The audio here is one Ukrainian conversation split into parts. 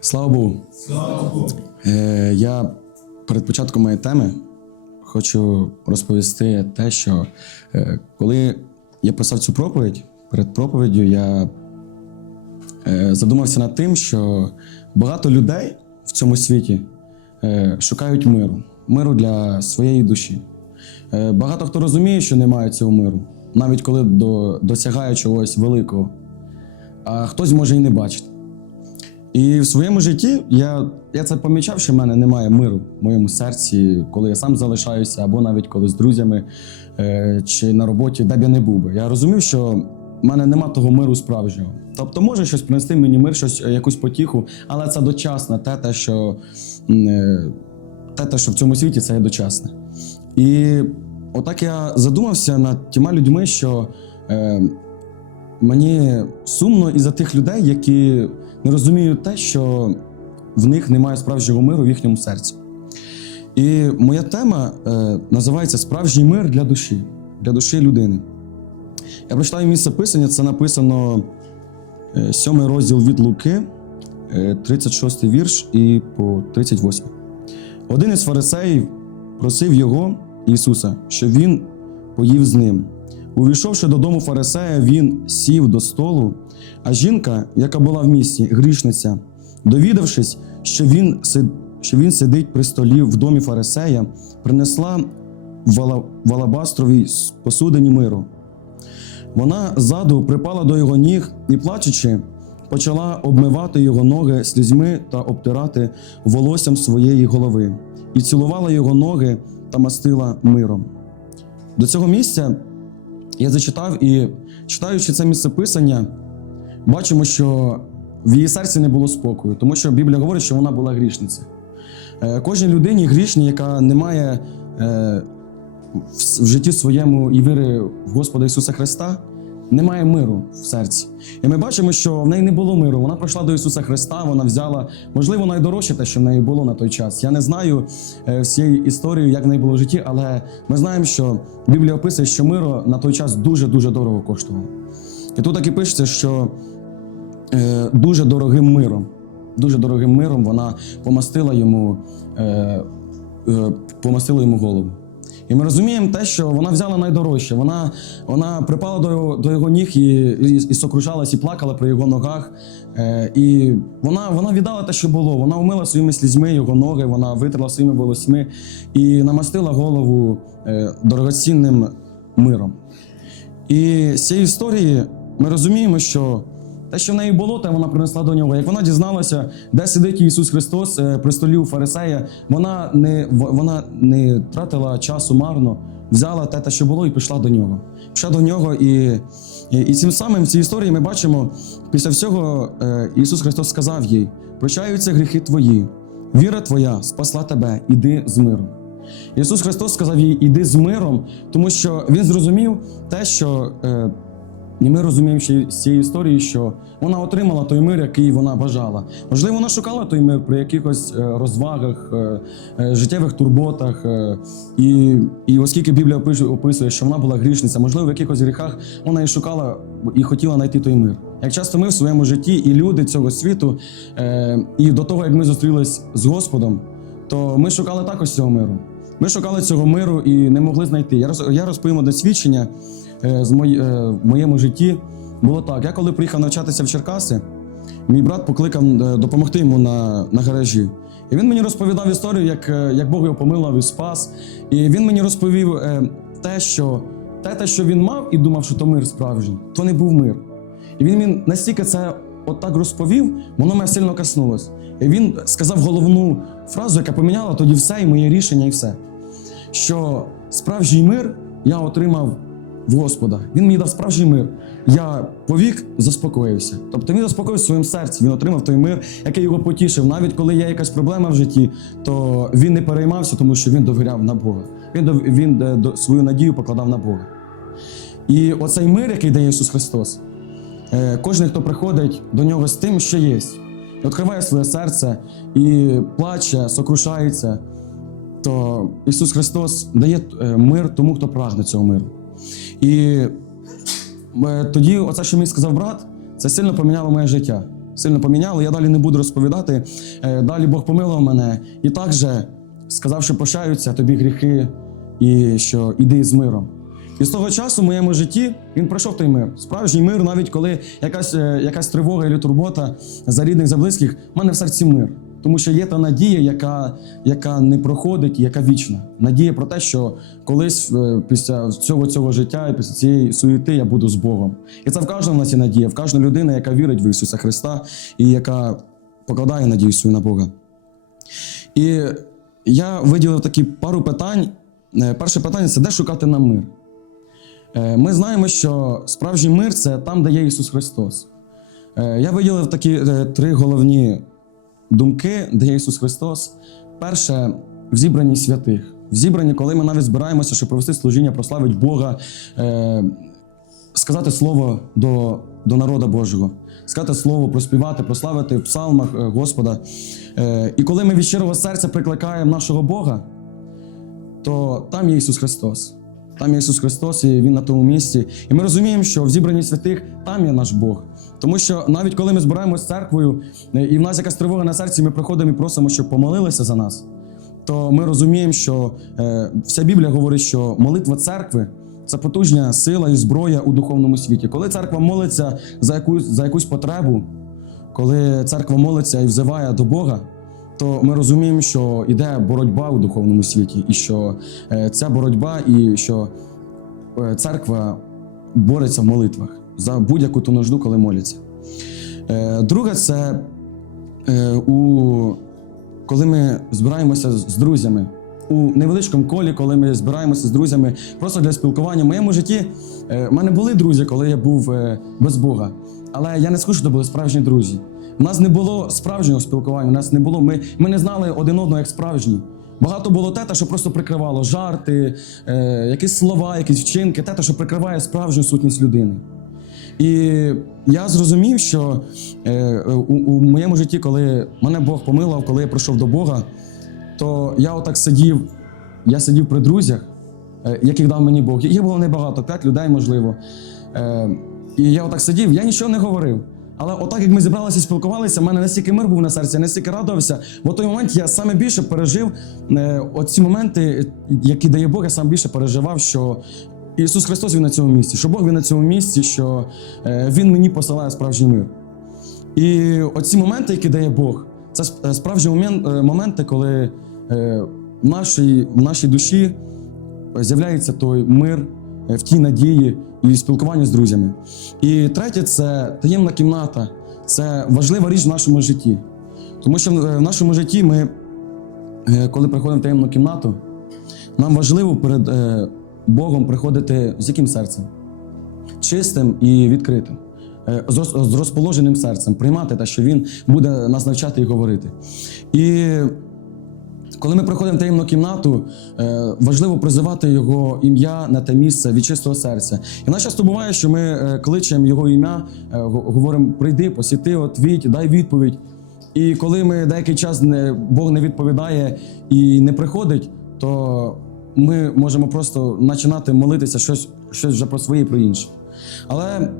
Слава Богу. Слава Богу. Е, я перед початком моєї теми хочу розповісти те, що е, коли я писав цю проповідь, перед проповіддю я е, задумався над тим, що багато людей в цьому світі е, шукають миру, миру для своєї душі. Е, багато хто розуміє, що немає цього миру, навіть коли до, досягає чогось великого, а хтось може і не бачити. І в своєму житті я, я це помічав, що в мене немає миру в моєму серці, коли я сам залишаюся, або навіть коли з друзями е, чи на роботі, де б я не був би. Я розумів, що в мене нема того миру справжнього. Тобто може щось принести мені мир, щось, е, якусь потіху, але це дочасне, те, те, що, е, те, те, що в цьому світі це є дочасне. І отак я задумався над тіма людьми, що е, мені сумно із-за тих людей, які не розуміють те, що в них немає справжнього миру в їхньому серці. І моя тема е, називається Справжній мир для душі, для душі людини. Я прочитаю місце писання, це написано е, 7 розділ від Луки, е, 36 вірш і по 38. Один із фарисеїв просив його, Ісуса, щоб він поїв з ним. Увійшовши додому фарисея, він сів до столу, а жінка, яка була в місті, грішниця, довідавшись, що він, що він сидить при столі в домі фарисея, принесла в алабастровій посудині миру. Вона ззаду припала до його ніг і, плачучи, почала обмивати його ноги слізьми та обтирати волоссям своєї голови, і цілувала його ноги та мастила миром. До цього місця я зачитав і, читаючи це місцеписання, бачимо, що в її серці не було спокою, тому що Біблія говорить, що вона була грішниця. Е, Кожній людині грішній, яка не має е, в житті своєму і віри в Господа Ісуса Христа, немає миру в серці. І ми бачимо, що в неї не було миру. Вона прийшла до Ісуса Христа, вона взяла, можливо, найдорожче те, що в неї було на той час. Я не знаю е, всієї історії, як в неї було в житті, але ми знаємо, що Біблія описує, що миро на той час дуже-дуже дорого коштувало. І тут так і пишеться, що е, дуже дорогим миром, дуже дорогим миром вона помастила йому, е, помастила йому голову. І ми розуміємо те, що вона взяла найдорожче. Вона, вона припала до його, до його ніг і, і, і сокрушалась, і плакала при його ногах. Е, і вона, вона віддала те, що було. Вона умила своїми слізьми його ноги, вона витерла своїми волосьми і намастила голову е, дорогоцінним миром. І з цієї історії ми розуміємо, що те, що в неї було, те вона принесла до нього. Як вона дізналася, де сидить Ісус Христос е, при столі у Фарисея, вона не, вона не тратила часу марно, взяла те, те, що було, і пішла до нього. Пішла до нього, і, і, цим самим в цій історії ми бачимо, після всього е, Ісус Христос сказав їй: прощаються гріхи твої, віра твоя спасла тебе, іди з миром. Ісус Христос сказав їй, іди з миром, тому що Він зрозумів те, що е, і ми розуміємо ще з цієї історії, що вона отримала той мир, який вона бажала. Можливо, вона шукала той мир при якихось е, розвагах, е, е, життєвих турботах. І, і оскільки Біблія описує, що вона була грішниця, можливо, в якихось гріхах вона і шукала і хотіла знайти той мир. Як часто ми в своєму житті і люди цього світу, і до того, як ми зустрілись з Господом, то ми шукали також цього миру. Ми шукали цього миру і не могли знайти. Я роз, я розповім одне свідчення е, з мої, е, в моєму житті. Було так. Я коли приїхав навчатися в Черкаси, мій брат покликав е, допомогти йому на, на гаражі. І він мені розповідав історію, як, як Бог його помилував і спас. І він мені розповів те, що те, те, що він мав і думав, що то мир справжній, то не був мир. І він мені настільки це отак розповів, воно мене сильно коснулось. І він сказав головну фразу, яка поміняла тоді все, і моє рішення, і все. Що справжній мир я отримав в Господа. Він мені дав справжній мир. Я повік заспокоївся. Тобто він заспокоїв в своєму серці, він отримав той мир, який його потішив. Навіть коли є якась проблема в житті, то він не переймався, тому що він довіряв на Бога. Він, він е, свою надію покладав на Бога. І оцей мир, який дає Ісус Христос, Е, Кожен, хто приходить до нього з тим, що є, відкриває своє серце і плаче, сокрушається, то Ісус Христос дає е, мир тому, хто прагне цього миру. І е, тоді, оце, що мені сказав брат, це сильно поміняло моє життя. сильно поміняло. Я далі не буду розповідати. Е, Далі Бог помилував мене і також сказав, що прощаються тобі гріхи, і що іди з миром. І з того часу в моєму житті він пройшов той мир. Справжній мир, навіть коли якась, якась тривога і турбота за рідних, за близьких, в мене в серці мир. Тому що є та надія, яка, яка не проходить, яка вічна. Надія про те, що колись е, після цього цього життя і після цієї суєти я буду з Богом. І це в кожному нас є надія, в кожної людини, яка вірить в Ісуса Христа і яка покладає надію свою на Бога. І я виділив такі пару питань. Е, Перше питання це де шукати нам мир. Е, Ми знаємо, що справжній мир це там, де є Ісус Христос. Я виділив такі три головні думки, де Ісус Христос. Перше в зібранні святих. В зібранні, коли ми навіть збираємося, щоб провести служіння, прославити Бога, е, сказати слово до, до народа Божого, сказати слово, проспівати, прославити в псалмах е, Господа. Е, І коли ми від щирого серця прикликаємо нашого Бога, то там є Ісус Христос. Там є Ісус Христос, і Він на тому місці. І ми розуміємо, що в зібранні святих там є наш Бог. Тому що навіть коли ми збираємося з церквою, е, і в нас якась тривога на серці, ми приходимо і просимо, щоб помолилися за нас, то ми розуміємо, що е, вся Біблія говорить, що молитва церкви це потужна сила і зброя у духовному світі. Коли церква молиться за якусь, за якусь потребу, коли церква молиться і взиває до Бога, то ми розуміємо, що йде боротьба у духовному світі, і що е, ця боротьба, і що церква бореться в молитвах за будь-яку ту нужду, коли моляться. Е, Друге, це е, у, коли ми збираємося з друзями. У невеличкому колі, коли ми збираємося з друзями, просто для спілкування. В моєму житті е, в мене були друзі, коли я був без Бога. Але я не скажу, що це були справжні друзі. У нас не було справжнього спілкування, у нас не було. Ми, ми не знали один одного як справжні. Багато було те, що просто прикривало жарти, е, якісь слова, якісь вчинки, те, що прикриває справжню сутність людини. І я зрозумів, що е, у, у моєму житті, коли мене Бог помилував, коли я прийшов до Бога, то я отак сидів, я сидів при друзях, е, яких дав мені Бог. Їх було небагато, п'ять людей, можливо. Е, і я отак сидів, я нічого не говорив. Але отак, як ми зібралися і спілкувалися, в мене настільки мир був на серці, я настільки радувався. В той момент я саме більше пережив оці моменти, які дає Бог, я сам більше переживав, що Ісус Христос він на цьому місці, що Бог він на цьому місці, що е, Він мені посилає справжній мир. І оці моменти, які дає Бог, це е, справжні е, моменти, коли в нашій, в нашій душі з'являється той мир в тій надії і спілкуванні з друзями. І третє це таємна кімната. Це важлива річ в нашому житті. Тому що в нашому житті ми, коли приходимо в таємну кімнату, нам важливо перед Богом приходити з яким серцем? Чистим і відкритим, Е, з розположеним серцем, приймати те, що Він буде нас навчати і говорити. І коли ми приходимо в таємну кімнату, е, важливо призивати його ім'я на те місце від чистого серця. І в нас часто буває, що ми е, кличемо його ім'я, говоримо: прийди, посіти, отвідь, дай відповідь. І коли ми деякий час не, Бог не відповідає і не приходить, то ми можемо просто починати молитися щось, щось вже про своє і про інше. Але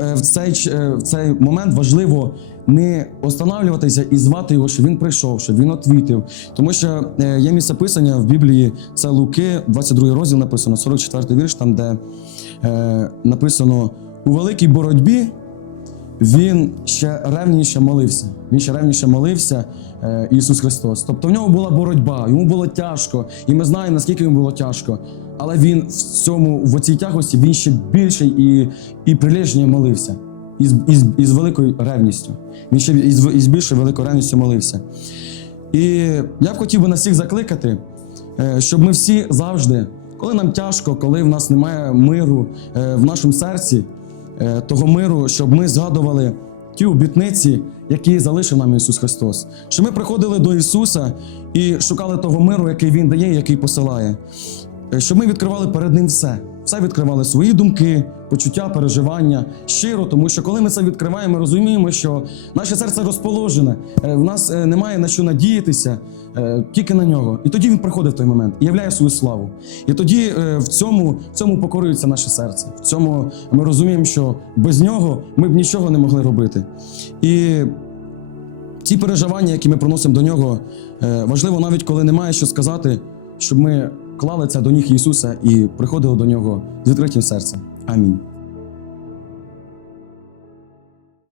е, в цей, е, в цей момент важливо не останавливатися і звати його, щоб він прийшов, щоб він отвітив. Тому що е, є місце писання в Біблії, це Луки, 22 розділ написано, 44 вірш, там, де написано у великій боротьбі. Він ще ревніше молився. Він ще ревніше молився е, Ісус Христос. Тобто в нього була боротьба, йому було тяжко, і ми знаємо, наскільки йому було тяжко. Але він в цьому, в цій тягості, він ще більше і, і прилежніше молився. Із, із, із великою ревністю. Він ще із, із більшою великою ревністю молився. І я б хотів би нас всіх закликати, е, щоб ми всі завжди, коли нам тяжко, коли в нас немає миру е, в нашому серці, того миру, щоб ми згадували ті обітниці, які залишив нам Ісус Христос. Що ми приходили до Ісуса і шукали того миру, який Він дає, який посилає. Е, Щоб ми відкривали перед Ним все. Все відкривали свої думки, почуття, переживання щиро, тому що коли ми це відкриваємо, ми розуміємо, що наше серце розположене, е, в нас е, немає на що надіятися, е, тільки на нього. І тоді він приходить в той момент і являє свою славу. І тоді в цьому, в цьому покорюється наше серце. В цьому ми розуміємо, що без нього ми б нічого не могли робити. І ці переживання, які ми проносимо до нього, важливо навіть коли немає що сказати, щоб ми клали це до ніг Ісуса і приходили до нього з відкритим серцем. Амінь.